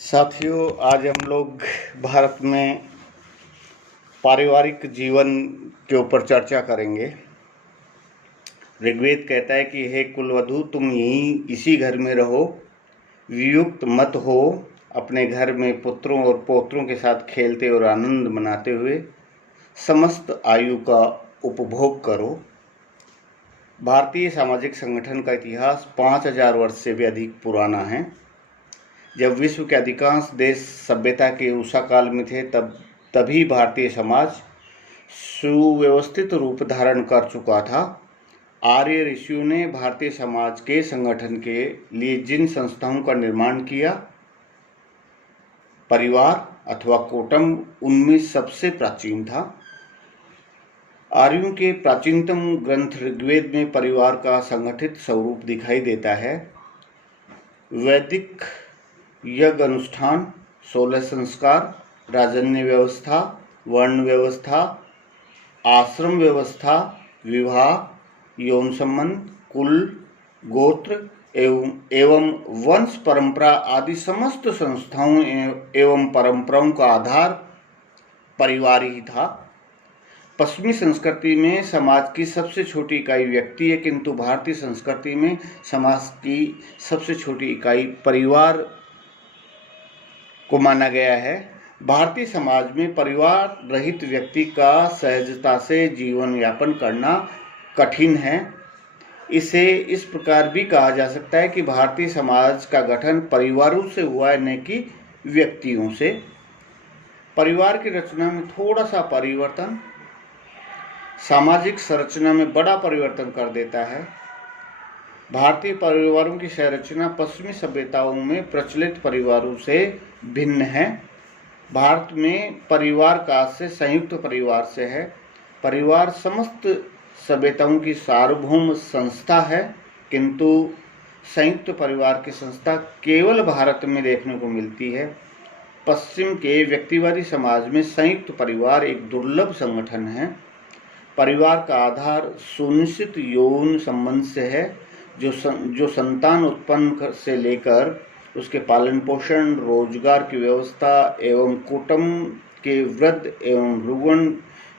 साथियों, आज हम लोग भारत में पारिवारिक जीवन के ऊपर चर्चा करेंगे। ऋग्वेद कहता है कि हे कुलवधू, तुम यहीं इसी घर में रहो, वियुक्त मत हो, अपने घर में पुत्रों और पौत्रों के साथ खेलते और आनंद मनाते हुए समस्त आयु का उपभोग करो। भारतीय सामाजिक संगठन का इतिहास 5000 वर्ष से भी अधिक पुराना है। जब विश्व के अधिकांश देश सभ्यता के उषा काल में थे, तभी भारतीय समाज सुव्यवस्थित रूप धारण कर चुका था। आर्य ऋषियों ने भारतीय समाज के संगठन के लिए जिन संस्थाओं का निर्माण किया, परिवार अथवा कुटुंब उनमें सबसे प्राचीन था। आर्यों के प्राचीनतम ग्रंथ ऋग्वेद में परिवार का संगठित स्वरूप दिखाई देता है। वैदिक यज्ञ अनुष्ठान, 16 संस्कार, राजन्य व्यवस्था, वर्ण व्यवस्था, आश्रम व्यवस्था, विवाह, यौन संबंध, कुल, गोत्र एवं वंश परंपरा आदि समस्त संस्थाओं एवं परंपराओं का आधार परिवार ही था। पश्चिमी संस्कृति में समाज की सबसे छोटी इकाई व्यक्ति है, किंतु भारतीय संस्कृति में समाज की सबसे छोटी इकाई परिवार को माना गया है। भारतीय समाज में परिवार रहित व्यक्ति का सहजता से जीवन यापन करना कठिन है। इसे इस प्रकार भी कहा जा सकता है कि भारतीय समाज का गठन परिवारों से हुआ है, न कि व्यक्तियों से। परिवार की रचना में थोड़ा सा परिवर्तन सामाजिक संरचना में बड़ा परिवर्तन कर देता है। भारतीय परिवारों की संरचना पश्चिमी सभ्यताओं में प्रचलित परिवारों से भिन्न है। भारत में परिवार का आशय संयुक्त परिवार से है। परिवार समस्त सभ्यताओं की सार्वभौम संस्था है, किंतु संयुक्त परिवार की संस्था केवल भारत में देखने को मिलती है। पश्चिम के व्यक्तिवादी समाज में संयुक्त परिवार एक दुर्लभ संगठन है। परिवार का आधार सुनिश्चित यौन संबंध से है, जो संतान उत्पन्न से लेकर उसके पालन पोषण, रोजगार की व्यवस्था एवं कुटुंब के वृद्ध एवं रुग्ण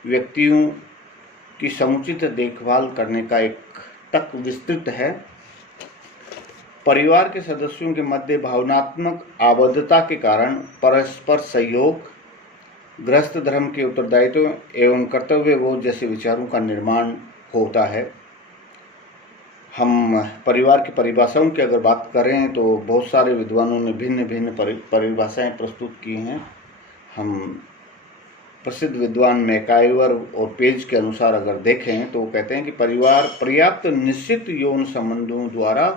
व्यक्तियों की समुचित देखभाल करने का एक तक विस्तृत है। परिवार के सदस्यों के मध्य भावनात्मक आबद्धता के कारण परस्पर सहयोग, गृहस्थ धर्म के उत्तरदायित्व एवं कर्तव्य बोध जैसे विचारों का निर्माण होता है। हम परिवार की परिभाषाओं की अगर बात करें तो बहुत सारे विद्वानों ने भिन्न भिन्न परिभाषाएं प्रस्तुत की हैं। हम प्रसिद्ध विद्वान मैकाइवर और पेज के अनुसार अगर देखें तो वो कहते हैं कि परिवार पर्याप्त निश्चित यौन संबंधों द्वारा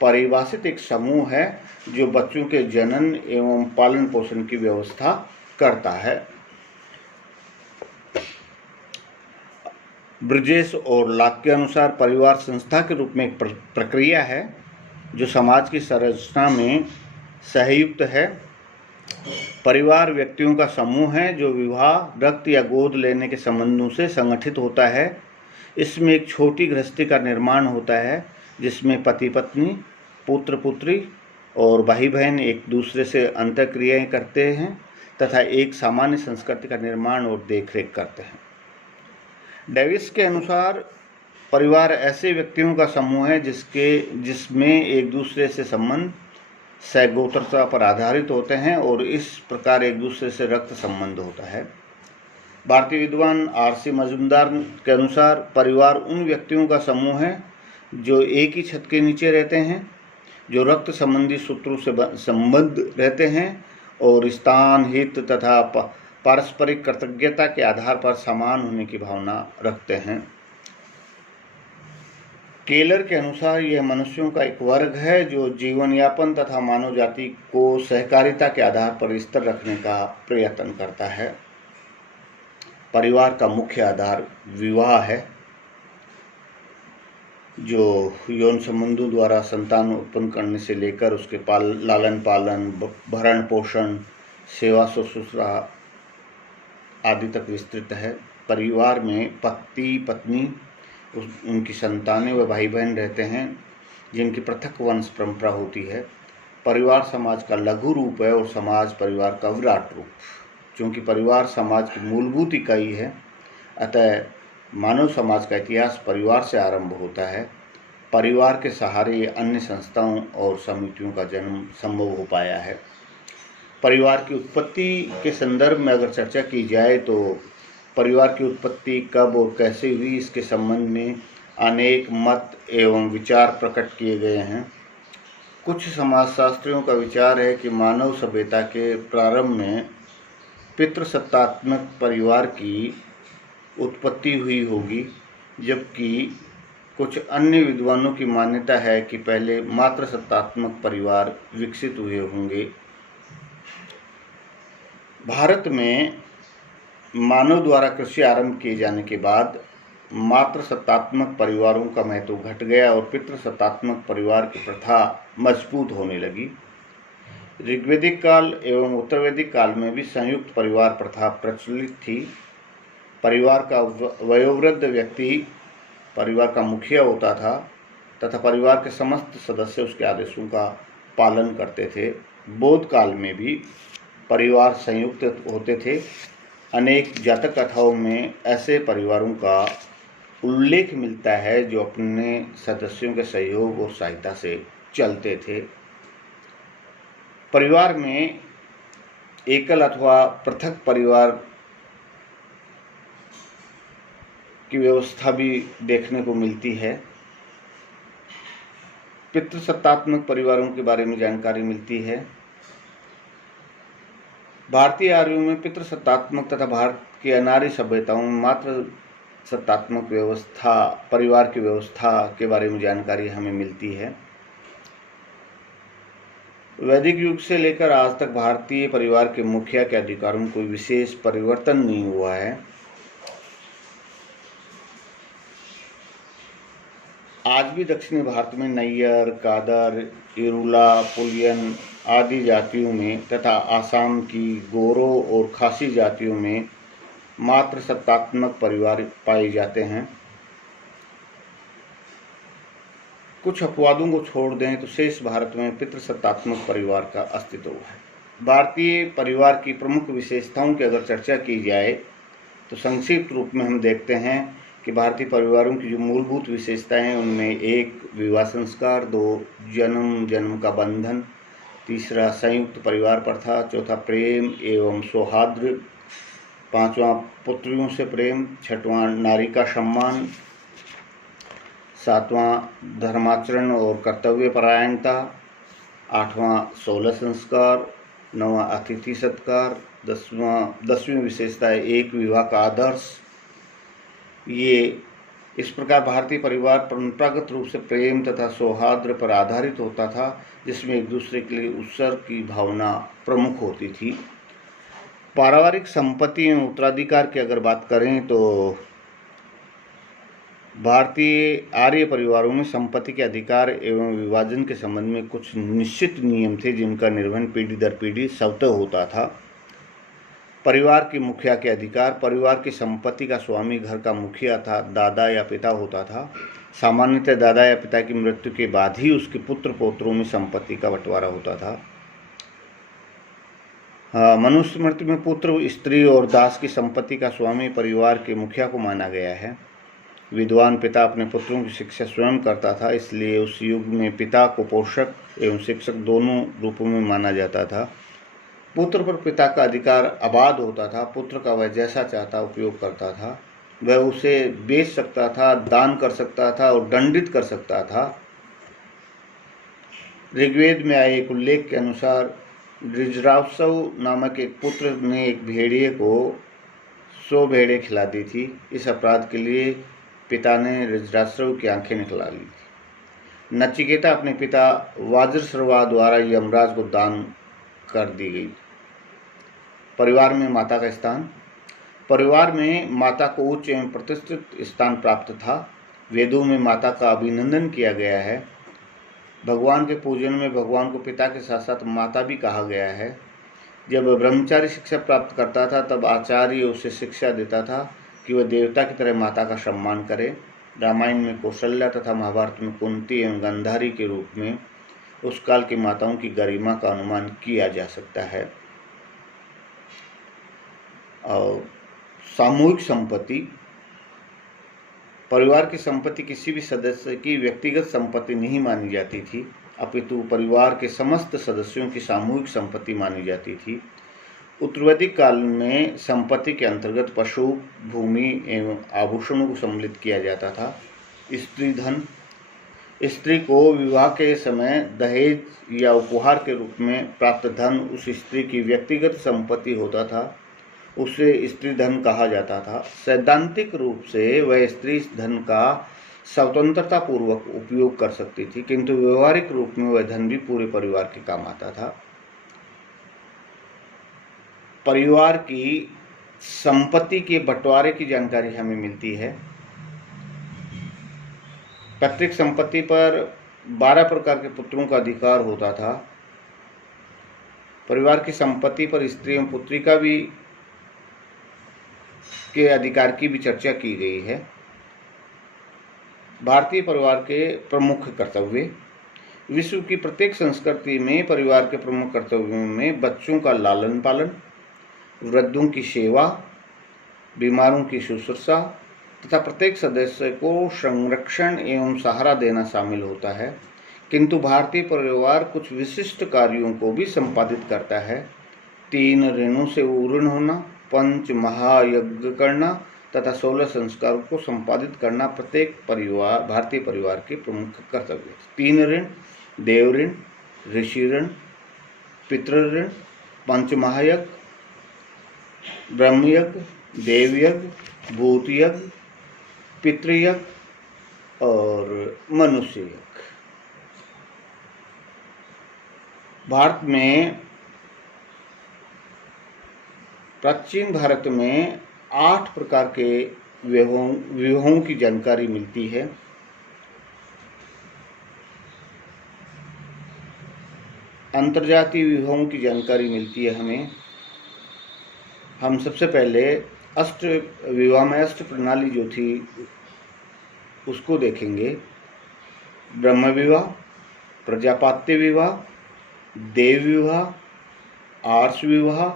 परिभाषित एक समूह है, जो बच्चों के जनन एवं पालन पोषण की व्यवस्था करता है। ब्रिजेश और लाक के अनुसार परिवार संस्था के रूप में एक प्रक्रिया है जो समाज की संरचना में सहयुक्त है। परिवार व्यक्तियों का समूह है जो विवाह, रक्त या गोद लेने के संबंधों से संगठित होता है। इसमें एक छोटी गृहस्थी का निर्माण होता है, जिसमें पति पत्नी, पुत्र पुत्री और भाई बहन एक दूसरे से अंतःक्रियाएं करते हैं तथा एक सामान्य संस्कृति का निर्माण और देखरेख करते हैं। डेविस के अनुसार परिवार ऐसे व्यक्तियों का समूह है जिसमें एक दूसरे से संबंध सगोत्रता पर आधारित होते हैं और इस प्रकार एक दूसरे से रक्त संबंध होता है। भारतीय विद्वान आर.सी. मजूमदार के अनुसार परिवार उन व्यक्तियों का समूह है जो एक ही छत के नीचे रहते हैं, जो रक्त संबंधी सूत्रों से संबद्ध रहते हैं और स्थान, हित तथा पारस्परिक कृतज्ञता के आधार पर समान होने की भावना रखते हैं। केलर के अनुसार यह मनुष्यों का एक वर्ग है जो जीवन यापन तथा मानव जाति को सहकारिता के आधार पर स्थिर रखने का प्रयत्न करता है। परिवार का मुख्य आधार विवाह है, जो यौन संबंधों द्वारा संतान उत्पन्न करने से लेकर उसके लालन पालन, भरण पोषण, सेवा शुश्रूषा आदि तक विस्तृत है। परिवार में पति पत्नी, उनकी संतानें व भाई बहन रहते हैं, जिनकी पृथक वंश परंपरा होती है। परिवार समाज का लघु रूप है और समाज परिवार का विराट रूप। क्योंकि परिवार समाज की मूलभूत इकाई है, अतः मानव समाज का इतिहास परिवार से आरंभ होता है। परिवार के सहारे अन्य संस्थाओं और समितियों का जन्म संभव हो पाया है। परिवार की उत्पत्ति के संदर्भ में अगर चर्चा की जाए तो परिवार की उत्पत्ति कब और कैसे हुई, इसके संबंध में अनेक मत एवं विचार प्रकट किए गए हैं। कुछ समाजशास्त्रियों का विचार है कि मानव सभ्यता के प्रारंभ में पितृसत्तात्मक परिवार की उत्पत्ति हुई होगी, जबकि कुछ अन्य विद्वानों की मान्यता है कि पहले मातृसत्तात्मक परिवार विकसित हुए होंगे। भारत में मानव द्वारा कृषि आरंभ किए जाने के बाद मातृसत्तात्मक परिवारों का महत्व घट गया और पितृसत्तात्मक परिवार की प्रथा मजबूत होने लगी। ऋग्वैदिक काल एवं उत्तरवैदिक काल में भी संयुक्त परिवार प्रथा प्रचलित थी। परिवार का वयोवृद्ध व्यक्ति परिवार का मुखिया होता था तथा परिवार के समस्त सदस्य उसके आदेशों का पालन करते थे। बौद्ध काल में भी परिवार संयुक्त होते थे। अनेक जातक कथाओं में ऐसे परिवारों का उल्लेख मिलता है जो अपने सदस्यों के सहयोग और सहायता से चलते थे। परिवार में एकल अथवा पृथक परिवार की व्यवस्था भी देखने को मिलती है। पितृसत्तात्मक परिवारों के बारे में जानकारी मिलती है। भारतीय आर्यों में पितृसत्तात्मक तथा भारत की अनार्य सभ्यताओं में मातृ सत्तात्मक व्यवस्था परिवार की व्यवस्था के बारे में जानकारी हमें मिलती है। वैदिक युग से लेकर आज तक भारतीय परिवार के मुखिया के अधिकारों में कोई विशेष परिवर्तन नहीं हुआ है। आज भी दक्षिणी भारत में नैयर, कादर, इरुला, पुलियन आदि जातियों में तथा आसाम की गोरो और खासी जातियों में मातृसत्तात्मक परिवार पाए जाते हैं। कुछ अपवादों को छोड़ दें तो शेष भारत में पितृसत्तात्मक परिवार का अस्तित्व है। भारतीय परिवार की प्रमुख विशेषताओं की अगर चर्चा की जाए तो संक्षिप्त रूप में हम देखते हैं कि भारतीय परिवारों की जो मूलभूत विशेषताएं हैं उनमें 1 विवाह संस्कार, 2 जन्म का बंधन, 3 संयुक्त परिवार प्रथा, 4 प्रेम एवं सौहार्द, 5वां पुत्रियों से प्रेम, 6वां नारी का सम्मान, 7वां धर्माचरण और कर्तव्य परायणता, 8वां 16 संस्कार, 9वां अतिथि सत्कार, 10वीं विशेषता है 1 विवाह का आदर्श। ये इस प्रकार भारतीय परिवार परंपरागत रूप से प्रेम तथा सौहार्द पर आधारित होता था, जिसमें एक दूसरे के लिए उत्सर्ग की भावना प्रमुख होती थी। पारिवारिक संपत्ति एवं उत्तराधिकार की अगर बात करें तो भारतीय आर्य परिवारों में संपत्ति के अधिकार एवं विभाजन के संबंध में कुछ निश्चित नियम थे जिनका निर्वहन पीढ़ी दर पीढ़ी स्वतः होता था। परिवार के मुखिया के अधिकार, परिवार की संपत्ति का स्वामी घर का मुखिया था, दादा या पिता होता था। सामान्यतः दादा या पिता की मृत्यु के बाद ही उसके पुत्र पौत्रों में संपत्ति का बंटवारा होता था। मनुस्मृति में पुत्र, स्त्री और दास की संपत्ति का स्वामी परिवार के मुखिया को माना गया है। विद्वान पिता अपने पुत्रों की शिक्षा स्वयं करता था, इसलिए उस युग में पिता को पोषक एवं शिक्षक दोनों रूपों में माना जाता था। पुत्र पर पिता का अधिकार अबाध होता था। पुत्र का वह जैसा चाहता उपयोग करता था। वह उसे बेच सकता था, दान कर सकता था और दंडित कर सकता था। ऋग्वेद में आए एक उल्लेख के अनुसार ऋजरावसव नामक एक पुत्र ने एक भेड़िए को 100 भेड़ें खिला दी थी। इस अपराध के लिए पिता ने ऋजरावसव की आंखें निकला ली थी। नचिकेता अपने पिता वज्रश्रवा द्वारा यमराज को दान कर दी गई। परिवार में माता का स्थान, परिवार में माता को उच्च एवं प्रतिष्ठित स्थान प्राप्त था। वेदों में माता का अभिनंदन किया गया है। भगवान के पूजन में भगवान को पिता के साथ साथ माता भी कहा गया है। जब ब्रह्मचारी शिक्षा प्राप्त करता था तब आचार्य उसे शिक्षा देता था कि वह देवता की तरह माता का सम्मान करे। रामायण में कौशल्या तथा महाभारत में कुंती एवं गांधारी के रूप में उस काल की माताओं की गरिमा का अनुमान किया जा सकता है। और सामूहिक संपत्ति, परिवार की संपत्ति किसी भी सदस्य की व्यक्तिगत संपत्ति नहीं मानी जाती थी, अपितु परिवार के समस्त सदस्यों की सामूहिक संपत्ति मानी जाती थी। उत्तरवैदिक काल में संपत्ति के अंतर्गत पशु, भूमि एवं आभूषणों को सम्मिलित किया जाता था। स्त्री धन, स्त्री को विवाह के समय दहेज या उपहार के रूप में प्राप्त धन उस स्त्री की व्यक्तिगत संपत्ति होता था, उसे स्त्री धन कहा जाता था। सैद्धांतिक रूप से वह स्त्री इस धन का स्वतंत्रता पूर्वक उपयोग कर सकती थी, किंतु व्यवहारिक रूप में वह धन भी पूरे परिवार के काम आता था। परिवार की संपत्ति के बंटवारे की जानकारी हमें मिलती है। पैतृक संपत्ति पर 12 प्रकार के पुत्रों का अधिकार होता था। परिवार की संपत्ति पर स्त्री एवं पुत्री का भी के अधिकार की भी चर्चा की गई है। भारतीय परिवार के प्रमुख कर्तव्य, विश्व की प्रत्येक संस्कृति में परिवार के प्रमुख कर्तव्यों में बच्चों का लालन पालन, वृद्धों की सेवा, बीमारों की शुश्रूषा तथा प्रत्येक सदस्य को संरक्षण एवं सहारा देना शामिल होता है। किंतु भारतीय परिवार कुछ विशिष्ट कार्यों को भी संपादित करता है। 3 ऋणों से उऋण होना, 5 महायज्ञ करना तथा 16 संस्कारों को संपादित करना प्रत्येक भारतीय परिवार के प्रमुख कर्तव्य। 3 ऋण, देव ऋण, ऋषि ऋण, पितृ ऋण, 5 महायज्ञ, ब्रह्मयज्ञ, देवयज्ञ, भूतयज्ञ, पितृयज्ञ और मनुष्य यज्ञ। भारत में, प्राचीन भारत में 8 प्रकार के विवाहों की जानकारी मिलती है। अंतर्जातीय विवाहों की जानकारी मिलती है हमें। हम सबसे पहले विवाह में अष्ट प्रणाली जो थी उसको देखेंगे। ब्रह्म विवाह, प्रजापात्य विवाह, देव विवाह, आर्ष विवाह,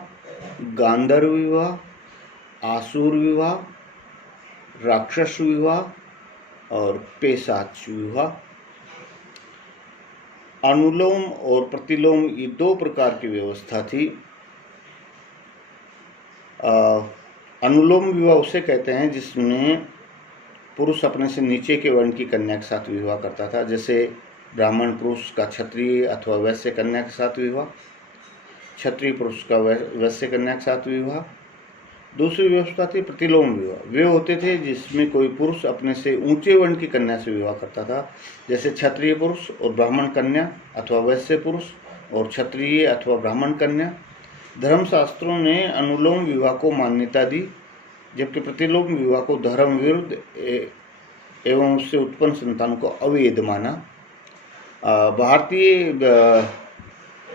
गांधर्व विवाह, आसुर विवाह, राक्षस विवाह और पेशाच विवाह। अनुलोम और प्रतिलोम ये 2 प्रकार की व्यवस्था थी। अनुलोम विवाह उसे कहते हैं जिसमें पुरुष अपने से नीचे के वर्ण की कन्या के साथ विवाह करता था, जैसे ब्राह्मण पुरुष का क्षत्रिय अथवा वैश्य कन्या के साथ विवाह, क्षत्रिय पुरुष का वैश्य कन्या के साथ विवाह। दूसरी व्यवस्था थी प्रतिलोम विवाह। वे होते थे जिसमें कोई पुरुष अपने से ऊंचे वर्ण की कन्या से विवाह करता था, जैसे क्षत्रिय पुरुष और ब्राह्मण कन्या अथवा वैश्य पुरुष और क्षत्रिय अथवा ब्राह्मण कन्या। धर्मशास्त्रों ने अनुलोम विवाह को मान्यता दी, जबकि प्रतिलोम विवाह को धर्म विरुद्ध एवं उससे उत्पन्न संतान को अवैध माना। भारतीय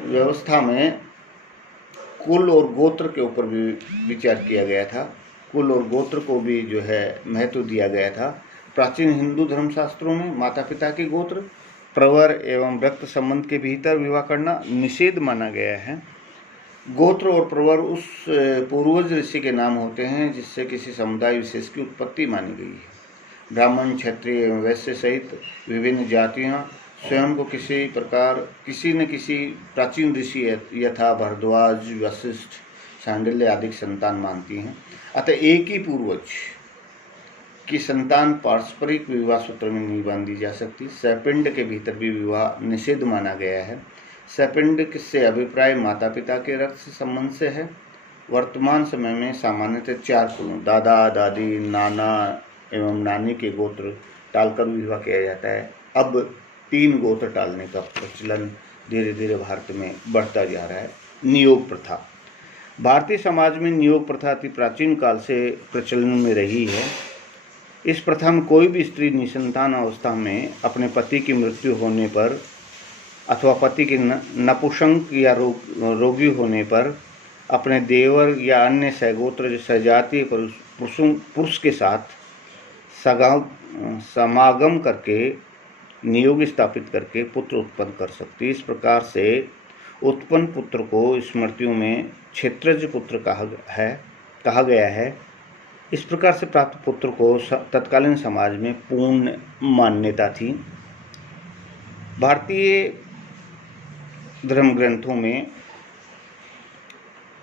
व्यवस्था में कुल और गोत्र के ऊपर भी विचार किया गया था। कुल और गोत्र को भी जो है महत्व दिया गया था। प्राचीन हिंदू धर्मशास्त्रों में माता पिता के गोत्र, प्रवर एवं रक्त संबंध के भीतर विवाह करना निषेध माना गया है। गोत्र और प्रवर उस पूर्वज ऋषि के नाम होते हैं जिससे किसी समुदाय विशेष की उत्पत्ति मानी गई है। ब्राह्मण, क्षत्रिय एवं वैश्य सहित विभिन्न जातियां स्वयं को किसी प्रकार किसी न किसी प्राचीन ऋषि यथा भरद्वाज, वशिष्ठ, शांडिल्य आदि की संतान मानती हैं। अतः एक ही पूर्वज की संतान पारस्परिक विवाह सूत्र में नहीं बांधी जा सकती। सैपिंड के भीतर भी विवाह निषिद्ध माना गया है। सैपिंड से अभिप्राय माता पिता के रक्त से संबंध से है। वर्तमान समय में सामान्यतः 4 कुलों दादा, दादी, नाना एवं नानी के गोत्र टालकर विवाह किया जाता है। अब 3 गोत्र टालने का प्रचलन धीरे धीरे भारत में बढ़ता जा रहा है। नियोग प्रथा, भारतीय समाज में नियोग प्रथा अति प्राचीन काल से प्रचलन में रही है। इस प्रथा में कोई भी स्त्री निसंतान अवस्था में अपने पति की मृत्यु होने पर अथवा पति के नपुंसक या रोगी होने पर अपने देवर या अन्य सहगोत्र सजातीय पुरुष के साथ समागम करके नियोग स्थापित करके पुत्र उत्पन्न कर सकती है। इस प्रकार से उत्पन्न पुत्र को स्मृतियों में क्षेत्रज पुत्र कहा गया है। इस प्रकार से प्राप्त पुत्र को तत्कालीन समाज में पूर्ण मान्यता थी। भारतीय धर्म ग्रंथों में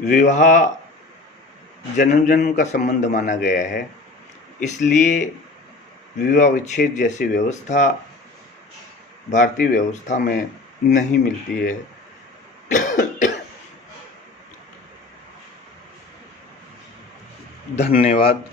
विवाह जन्म जन्म का संबंध माना गया है, इसलिए विवाह विच्छेद जैसी व्यवस्था भारतीय व्यवस्था में नहीं मिलती है। धन्यवाद।